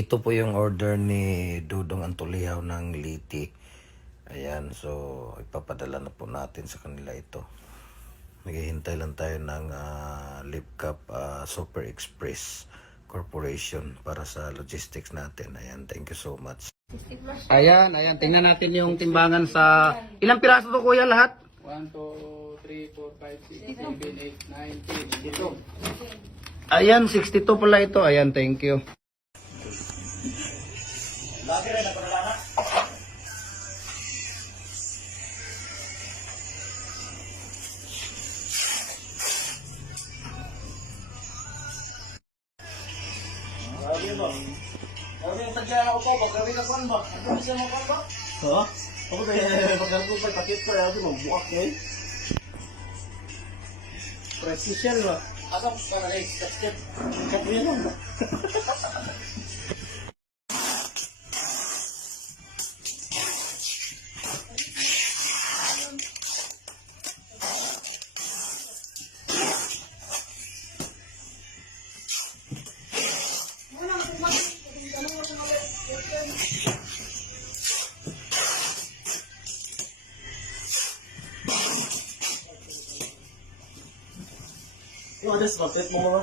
Ito po yung order ni Dudong Antulihaw ng Liti. Ayan, so ipapadala na po natin sa kanila ito. Naghihintay lang tayo ng Lipcap Super Express Corporation para sa logistics natin. Ayan, thank you so much. Ayan, tingnan natin yung timbangan sa... Ilang piraso to kuya lahat? 1, 2, 3, 4, 5, 6, 7, 8, 9, 10. Ito. Ayan, 62 pala ito. Ayan, thank you. Lagi rin ako nalala. Lagi ba? Lagi yung tagyan ako po. Pagkawin ka kuhan ba? Ano bisa mo kuhan ba? Ha? Ako ba pagkawin ko pa pakit ko. Ayaw mo buwak eh. Precision ba? Asap ka na eh. Step. Step mo yan ba? Yung adas, bakit mo mga?